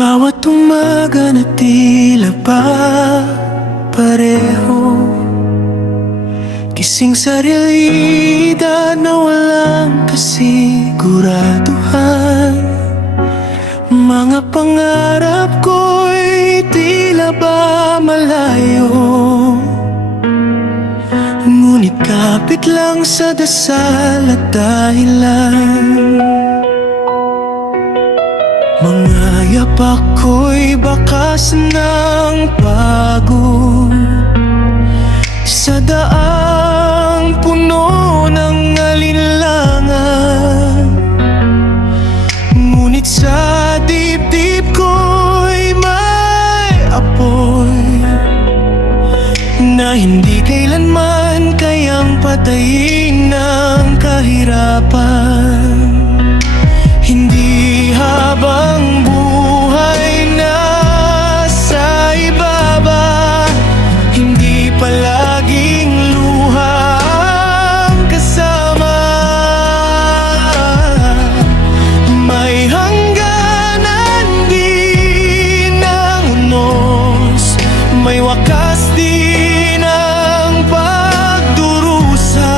Bawat umaga na tila ba pareho, gising sa realidad na walang kasiguraduhan. Mga pangarap ko'y tila ba malayo, ngunit kapit lang sa dasal at dahilan. Mga yapak ko'y bakas ng pagod sa daang puno ng alinlangan. Ngunit sa dibdib ko'y may apoy na hindi kailanman kayang patayin ng kahirapan. Hindi habang buhay nasa ibaba, hindi palaging luha ang kasama. May hangganan din ang unos, may wakas din ang pagdurusa.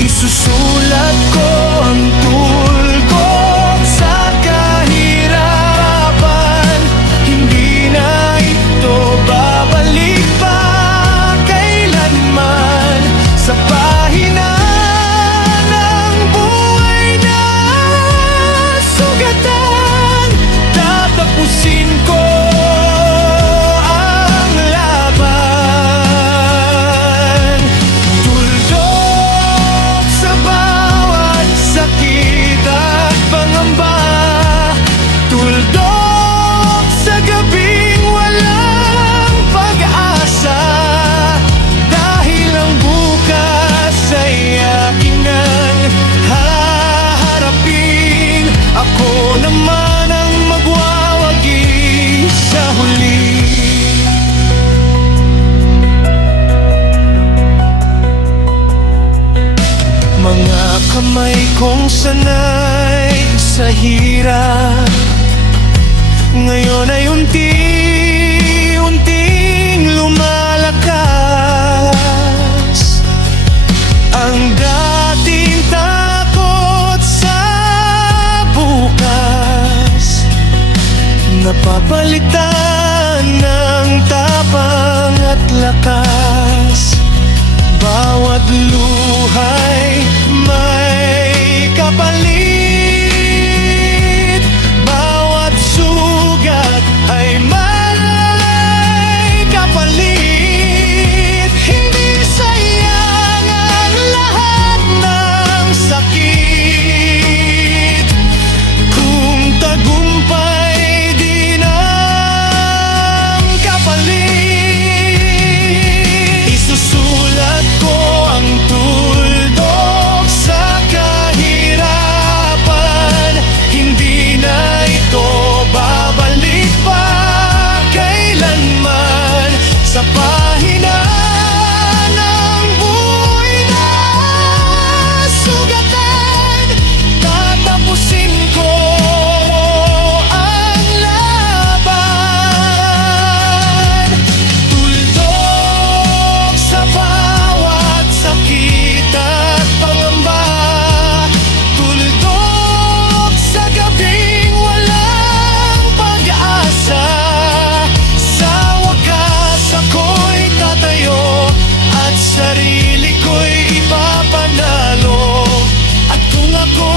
Isusulat ko ang tulgok sa kahirapan, hindi na ito babalik pa kailanman. Sa pahina ng buhay na sugatan, tatapusin ko ang laban. Tuldok sa bawat sakit at pangamba, tuldok sa gabing walang pag-asa. Dahil ang bukas ay aking nang haharapin, ako naman ang magwawagi sa huli. Mga kamay kong sanay sa hirap, ngayon ay unti-unting lumalakas. Ang dating takot sa bukas, napapalitan ng tapang at lakas. Bawat luhay may kapalit, bawat sugat ay may kapalit. Hindi sayang ang lahat ng sakit kung tagumpay din ang kapalit. Isusulat ko ang tuldok sa kahirapan, hindi na ito babalik pa kailanman. Sa pahina ng buhay na sugatan, tatapusin ko ang laban. Tuldok sa bawat sakit at pangamba, tuldok sa gabing walang pag-asa. Sa wakas ako'y tatayo at sarili ko'y ipapanalo. At kung ako